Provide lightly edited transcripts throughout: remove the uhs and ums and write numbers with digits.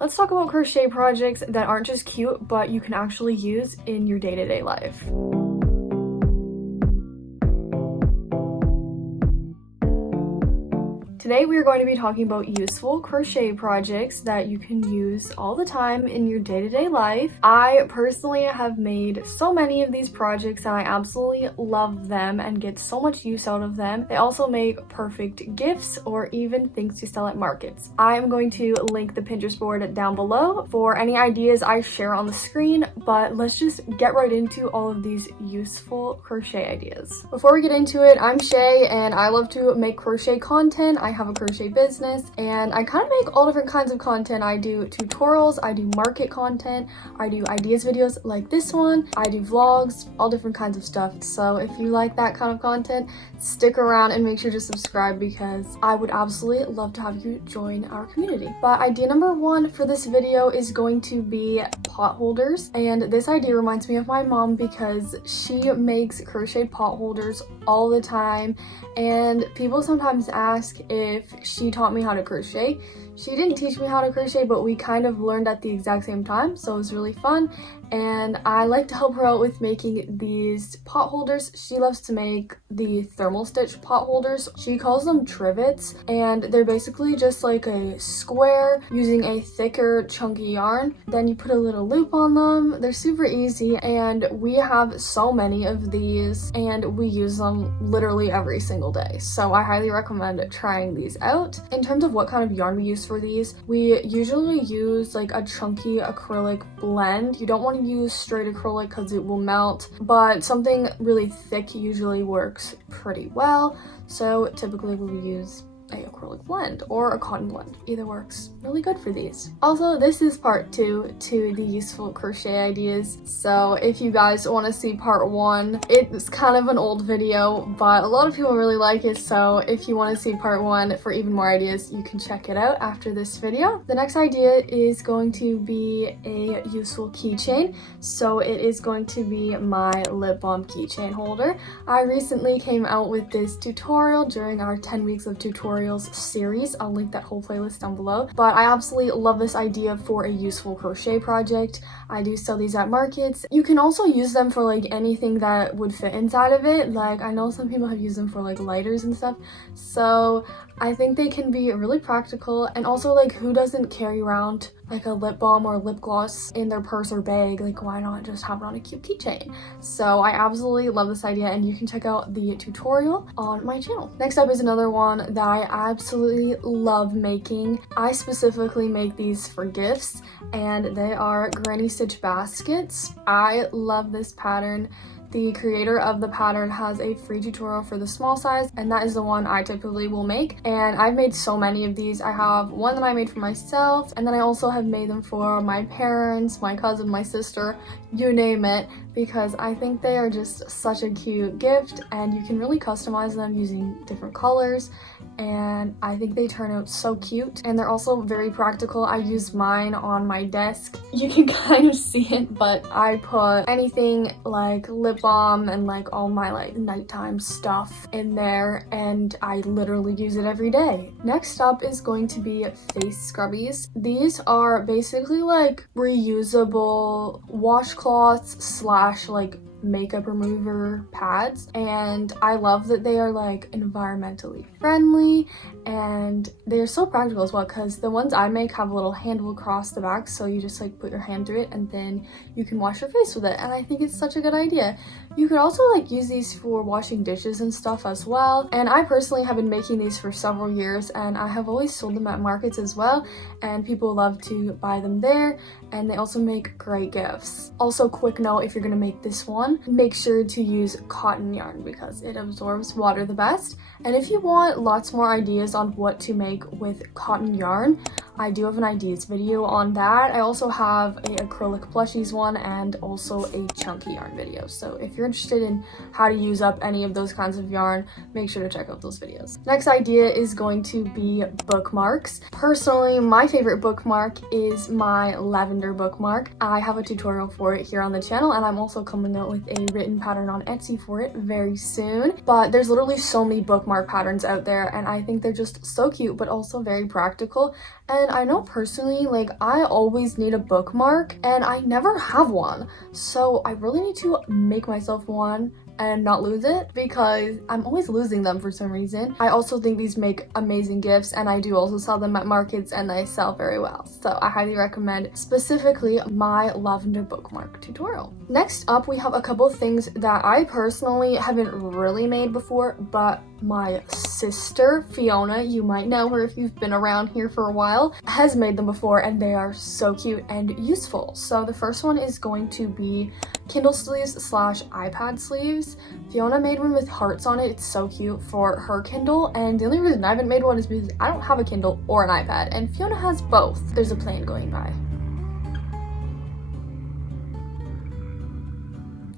Let's talk about crochet projects that aren't just cute, but you can actually use in your day-to-day life. Today we are going to be talking about useful crochet projects that you can use all the time in your day-to-day life. I personally have made so many of these projects and I absolutely love them and get so much use out of them. They also make perfect gifts or even things to sell at markets. I am going to link the Pinterest board down below for any ideas I share on the screen, but let's just get right into all of these useful crochet ideas. Before we get into it, I'm Shae and I love to make crochet content. I have a crochet business and I kind of make all different kinds of content. I do tutorials, I do market content, I do ideas videos like this one, I do vlogs, all different kinds of stuff. So if you like that kind of content, stick around and make sure to subscribe because I would absolutely love to have you join our community. But idea number one for this video is going to be pot holders, and this idea reminds me of my mom because she makes crocheted pot holders all the time, and people sometimes ask if she taught me how to crochet. She didn't teach me how to crochet, but we kind of learned at the exact same time, so it was really fun. And I like to help her out with making these pot holders. She loves to make the thermal stitch pot holders. She calls them trivets, and they're basically just like a square using a thicker chunky yarn. Then you put a little loop on them. They're super easy, and we have so many of these and we use them literally every single day. So I highly recommend trying these out. In terms of what kind of yarn we use for these, we usually use like a chunky acrylic blend. You don't want to use straight acrylic because it will melt, but something really thick usually works pretty well. So typically we will use a acrylic blend or a cotton blend. Either works really good for these. Also, this is part 2 to the useful crochet ideas. So if you guys want to see part 1, it's kind of an old video, but a lot of people really like it. So if you want to see part 1 for even more ideas, you can check it out after this video. The next idea is going to be a useful keychain. So it is going to be my lip balm keychain holder. I recently came out with this tutorial during our 10 weeks of tutorials series. I'll link that whole playlist down below. But I absolutely love this idea for a useful crochet project. I do sell these at markets. You can also use them for like anything that would fit inside of it. Like I know some people have used them for like lighters and stuff. So I think they can be really practical, and also like who doesn't carry around like a lip balm or lip gloss in their purse or bag? Like why not just have it on a cute keychain? So I absolutely love this idea, and you can check out the tutorial on my channel. Next up is another one that I absolutely love making. I specifically make these for gifts, and they are granny stitch baskets. I love this pattern. The creator of the pattern has a free tutorial for the small size, and that is the one I typically will make. And I've made so many of these. I have one that I made for myself, and then I also have made them for my parents, my cousin, my sister, you name it, because I think they are just such a cute gift, and you can really customize them using different colors, and I think they turn out so cute, and they're also very practical. I use mine on my desk. You can kind of see it, but I put anything like lip balm and like all my like nighttime stuff in there, and I literally use it every day. Next up is going to be face scrubbies. These are basically like reusable washcloths slash like makeup remover pads, and I love that they are like environmentally friendly, and they're so practical as well because the ones I make have a little handle across the back, so you just like put your hand through it and then you can wash your face with it, and I think it's such a good idea. You could also like use these for washing dishes and stuff as well, and I personally have been making these for several years, and I have always sold them at markets as well, and people love to buy them there, and they also make great gifts. Also, quick note, if you're gonna make this one, make sure to use cotton yarn because it absorbs water the best. And if you want lots more ideas on what to make with cotton yarn, I do have an ideas video on that. I also have a acrylic plushies one and also a chunky yarn video. So if you're interested in how to use up any of those kinds of yarn, make sure to check out those videos. Next idea is going to be bookmarks. Personally, my favorite bookmark is my lavender bookmark. I have a tutorial for it here on the channel, and I'm also coming out with a written pattern on Etsy for it very soon. But there's literally so many bookmark patterns out there, and I think they're just so cute but also very practical. And then I know personally, like, I always need a bookmark and I never have one. So I really need to make myself one and not lose it, because I'm always losing them for some reason. I also think these make amazing gifts, and I do also sell them at markets and they sell very well. So I highly recommend specifically my lavender bookmark tutorial. Next up, we have a couple of things that I personally haven't really made before, but my sister Fiona, you might know her if you've been around here for a while, has made them before, and they are so cute and useful. So the first one is going to be Kindle sleeves / iPad sleeves. Fiona made one with hearts on it. It's so cute for her Kindle, and the only reason I haven't made one is because I don't have a Kindle or an iPad, and Fiona has both. There's a plane going by.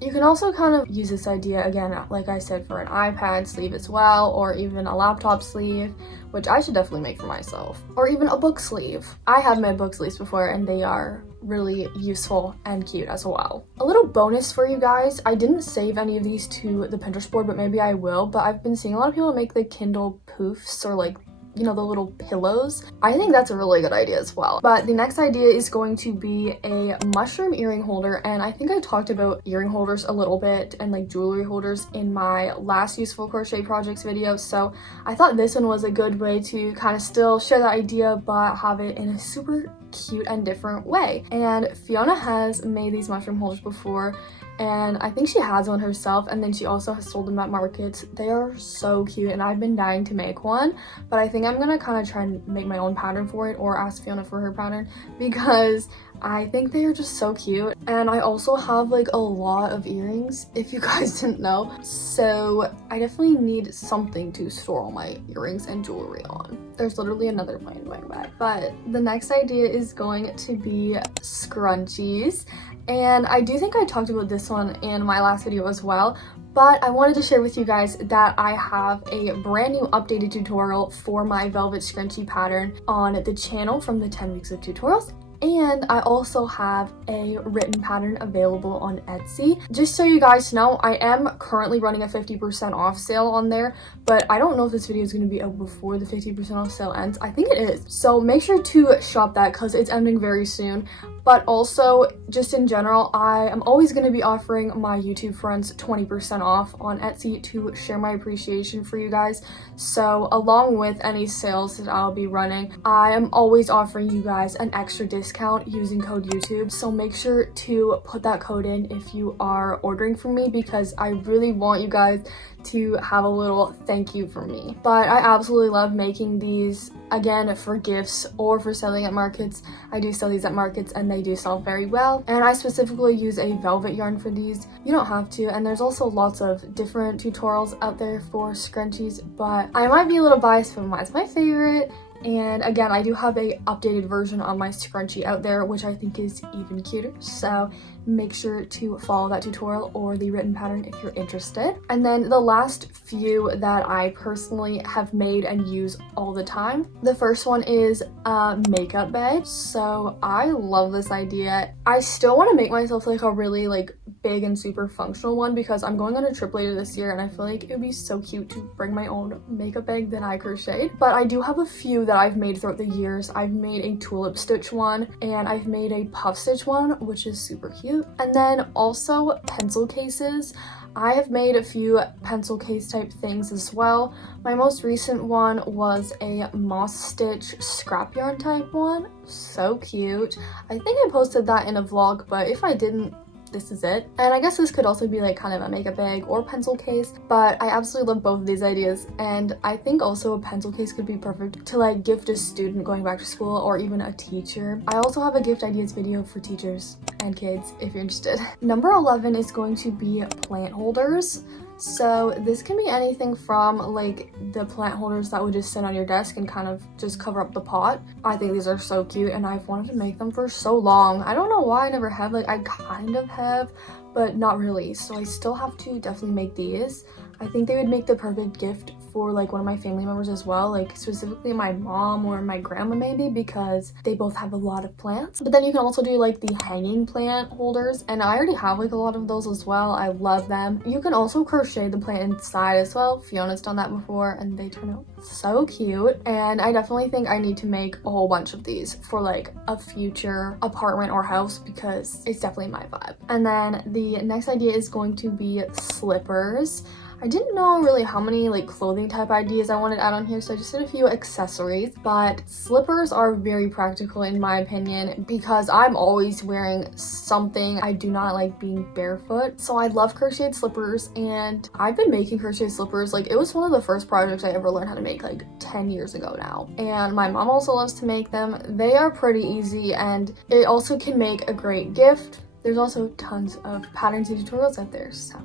You can also kind of use this idea again, like I said, for an iPad sleeve as well, or even a laptop sleeve, which I should definitely make for myself, or even a book sleeve. I have made book sleeves before, and they are really useful and cute as well. A little bonus for you guys, I didn't save any of these to the Pinterest board, but maybe I will, but I've been seeing a lot of people make the Kindle poofs, or like, you know, the little pillows. I think that's a really good idea as well. But the next idea is going to be a mushroom earring holder, and I think I talked about earring holders a little bit and like jewelry holders in my last useful crochet projects video, so I thought this one was a good way to kind of still share the idea but have it in a super cute and different way. And Fiona has made these mushroom holders before, and I think she has one herself, and then she also has sold them at markets. They are so cute, and I've been dying to make one, but I think I'm gonna kind of try and make my own pattern for it, or ask Fiona for her pattern, because I think they are just so cute. And I also have like a lot of earrings, if you guys didn't know, so I definitely need something to store all my earrings and jewelry on. There's literally another plane going by. But the next idea is going to be scrunchies, and I do think I talked about this one in my last video as well, but I wanted to share with you guys that I have a brand new updated tutorial for my velvet scrunchie pattern on the channel from the 10 weeks of tutorials. And I also have a written pattern available on Etsy. Just so you guys know, I am currently running a 50% off sale on there, but I don't know if this video is going to be out before the 50% off sale ends. I think it is. So make sure to shop that because it's ending very soon. But also, just in general, I am always going to be offering my YouTube friends 20% off on Etsy to share my appreciation for you guys. So along with any sales that I'll be running, I am always offering you guys an extra discount using code YouTube. So make sure to put that code in if you are ordering from me, because I really want you guys to have a little thank you from me. But I absolutely love making these, again, for gifts or for selling at markets. I do sell these at markets and they do sell very well, and I specifically use a velvet yarn for these. You don't have to, and there's also lots of different tutorials out there for scrunchies, but I might be a little biased, but mine's my favorite. And again, I do have a updated version on my scrunchie out there, which I think is even cuter. So make sure to follow that tutorial or the written pattern if you're interested. And then the last few that I personally have made and use all the time. The first one is a makeup bag. So I love this idea. I still want to make myself like a really like big and super functional one, because I'm going on a trip later this year and I feel like it would be so cute to bring my own makeup bag that I crocheted. But I do have a few that I've made throughout the years. I've made a tulip stitch one, and I've made a puff stitch one, which is super cute. And then also pencil cases. I have made a few pencil case type things as well. My most recent one was a moss stitch scrap yarn type one. So cute. I think I posted that in a vlog, but if I didn't, this is it. And I guess this could also be like kind of a makeup bag or pencil case, but I absolutely love both of these ideas. And I think also a pencil case could be perfect to like gift a student going back to school, or even a teacher. I also have a gift ideas video for teachers and kids if you're interested. Number 11 is going to be plant holders. So this can be anything from like the plant holders that would just sit on your desk and kind of just cover up the pot. I think these are so cute and I've wanted to make them for so long. I don't know why I never have. Like I kind of have, but not really. So I still have to definitely make these. I think they would make the perfect gift for like one of my family members as well, like specifically my mom or my grandma maybe, because they both have a lot of plants. But then you can also do like the hanging plant holders, and I already have like a lot of those as well. I love them. You can also crochet the plant inside as well. Fiona's done that before and they turn out so cute, and I definitely think I need to make a whole bunch of these for like a future apartment or house because it's definitely my vibe. And then the next idea is going to be slippers. I didn't know really how many like clothing type ideas I wanted to add on here, so I just did a few accessories. But slippers are very practical in my opinion because I'm always wearing something. I do not like being barefoot, so I love crocheted slippers, and I've been making crocheted slippers. Like, it was one of the first projects I ever learned how to make like 10 years ago now, and my mom also loves to make them. They are pretty easy, and it also can make a great gift. There's also tons of patterns and tutorials out there, so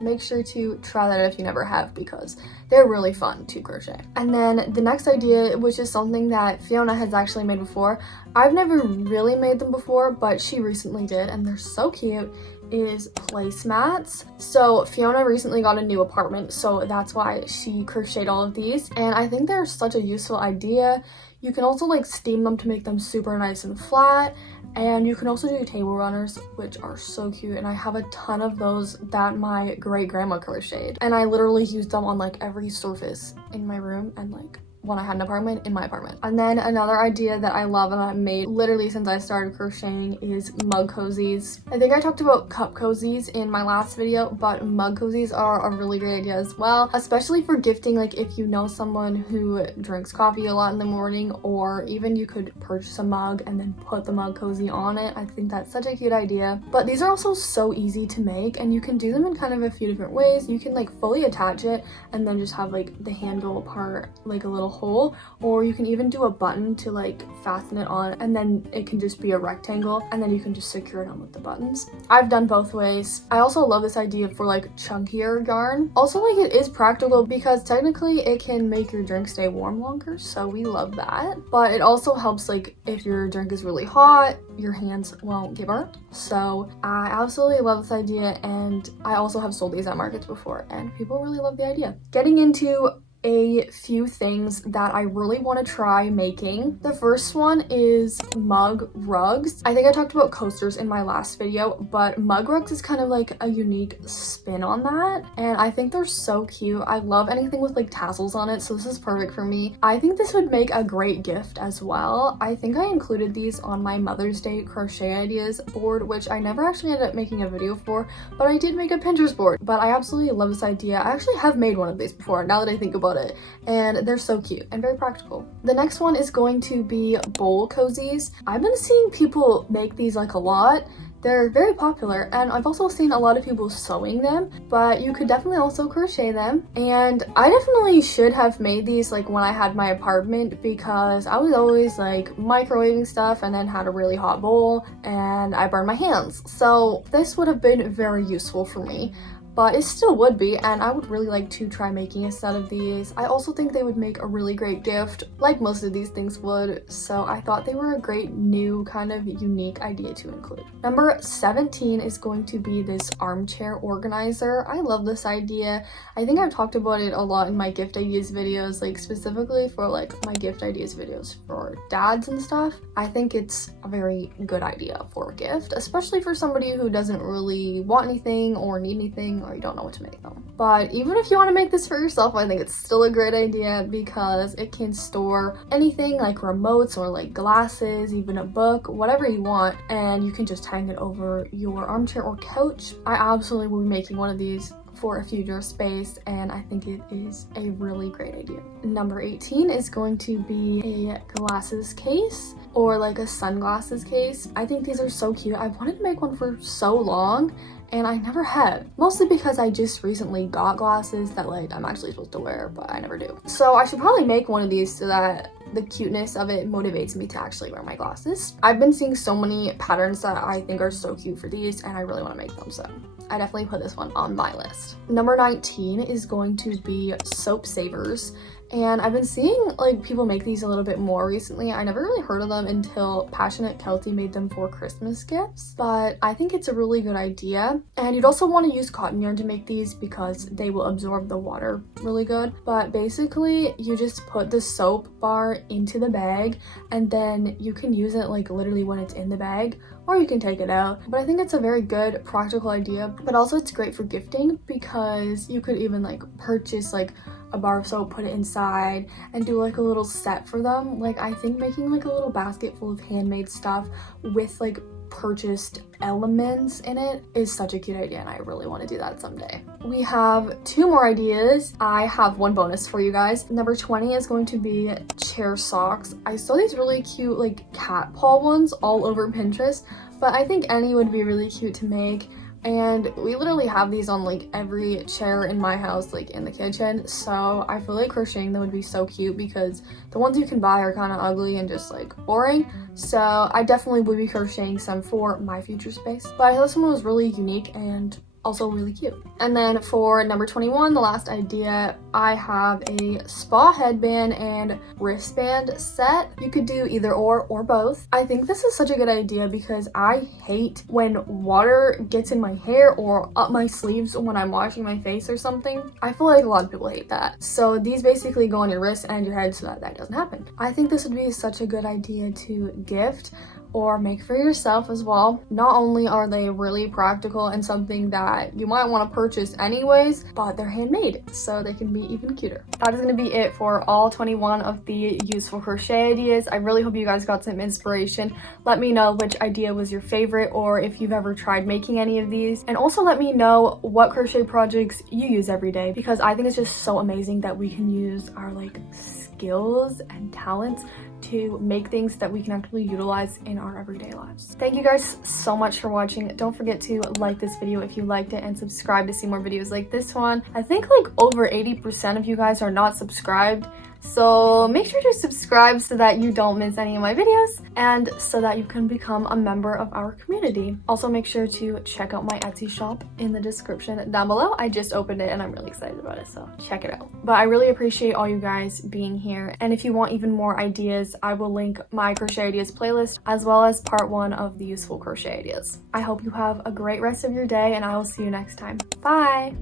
make sure to try that if you never have because they're really fun to crochet. And then the next idea, which is something that Fiona has actually made before. I've never really made them before, but she recently did, and they're so cute, is placemats. So Fiona recently got a new apartment, so that's why she crocheted all of these, and I think they're such a useful idea. You can also like steam them to make them super nice and flat. And you can also do table runners, which are so cute, and I have a ton of those that my great grandma crocheted, and I literally used them on like every surface in my room and like when I had an apartment in my apartment. And then another idea that I love and I've made literally since I started crocheting is mug cozies. I think I talked about cup cozies in my last video, but mug cozies are a really great idea as well, especially for gifting. Like if you know someone who drinks coffee a lot in the morning, or even you could purchase a mug and then put the mug cozy on it. I think that's such a cute idea. But these are also so easy to make, and you can do them in kind of a few different ways. You can like fully attach it and then just have like the handle part like a little hole, or you can even do a button to like fasten it on, and then it can just be a rectangle, and then you can just secure it on with the buttons. I've done both ways. I also love this idea for like chunkier yarn. Also, like, it is practical because technically it can make your drink stay warm longer, so we love that. But it also helps like if your drink is really hot, your hands won't get burnt. So I absolutely love this idea, and I also have sold these at markets before and people really love the idea. Getting into a few things that I really want to try making. The first one is mug rugs. I think I talked about coasters in my last video, but mug rugs is kind of like a unique spin on that, and I think they're so cute. I love anything with like tassels on it, so this is perfect for me. I think this would make a great gift as well. I think I included these on my Mother's Day crochet ideas board, which I never actually ended up making a video for, but I did make a Pinterest board. But I absolutely love this idea. I actually have made one of these before now that I think about it, and they're so cute and very practical. The next one is going to be bowl cozies. I've been seeing people make these like a lot. They're very popular, and I've also seen a lot of people sewing them, but you could definitely also crochet them. And I definitely should have made these like when I had my apartment, because I was always like microwaving stuff and then had a really hot bowl and I burned my hands. So this would have been very useful for me. But it still would be, and I would really like to try making a set of these. I also think they would make a really great gift, like most of these things would, so I thought they were a great new kind of unique idea to include. Number 17 is going to be this armchair organizer. I love this idea. I think I've talked about it a lot in my gift ideas videos, like specifically for like my gift ideas videos for dads and stuff. I think it's a very good idea for a gift, especially for somebody who doesn't really want anything or need anything, or you don't know what to make them. But even if you want to make this for yourself, I think it's still a great idea because it can store anything like remotes or like glasses, even a book, whatever you want, and you can just hang it over your armchair or couch. I absolutely will be making one of these for a future space, and I think it is a really great idea. Number 18 is going to be a glasses case, or like a sunglasses case. I think these are so cute. I've wanted to make one for so long, and I never have, mostly because I just recently got glasses that like I'm actually supposed to wear, but I never do. So I should probably make one of these so that the cuteness of it motivates me to actually wear my glasses. I've been seeing so many patterns that I think are so cute for these, and I really want to make them, so I definitely put this one on my list. Number 19 is going to be soap savers. And I've been seeing like people make these a little bit more recently. I never really heard of them until Passionate Kelty made them for Christmas gifts, but I think it's a really good idea. And you'd also want to use cotton yarn to make these because they will absorb the water really good. But basically you just put the soap bar into the bag and then you can use it like literally when it's in the bag, or you can take it out. But I think it's a very good practical idea, but also it's great for gifting because you could even like purchase like a bar of soap, put it inside, and do like a little set for them. Like I think making like a little basket full of handmade stuff with like purchased elements in it is such a cute idea, and I really want to do that someday. We have 2 more ideas. I have one bonus for you guys. Number 20 is going to be chair socks. I saw these really cute like cat paw ones all over Pinterest, but I think any would be really cute to make. And we literally have these on like every chair in my house, like in the kitchen. So I feel like crocheting them would be so cute because the ones you can buy are kind of ugly and just like boring. So I definitely would be crocheting some for my future space. But I thought this one was really unique and also really cute. And then for number 21, the last idea, I have a spa headband and wristband set. You could do either or both. I think this is such a good idea because I hate when water gets in my hair or up my sleeves when I'm washing my face or something. I feel like a lot of people hate that. So these basically go on your wrist and your head so that that doesn't happen. I think this would be such a good idea to gift or make for yourself as well. Not only are they really practical and something that you might want to purchase anyways, but they're handmade, so they can be even cuter. That is going to be it for all 21 of the useful crochet ideas. I really hope you guys got some inspiration. Let me know which idea was your favorite, or if you've ever tried making any of these. And also let me know what crochet projects you use every day, because I think it's just so amazing that we can use our like skills and talents to make things that we can actually utilize in our everyday lives. Thank you guys so much for watching. Don't forget to like this video if you liked it and subscribe to see more videos like this one. I think like over 80% of you guys are not subscribed. So make sure to subscribe so that you don't miss any of my videos and so that you can become a member of our community. Also make sure to check out my Etsy shop in the description down below. I just opened it and I'm really excited about it, so check it out. But I really appreciate all you guys being here. And if you want even more ideas, I will link my crochet ideas playlist as well as part 1 of the useful crochet ideas. I hope you have a great rest of your day and I will see you next time. Bye!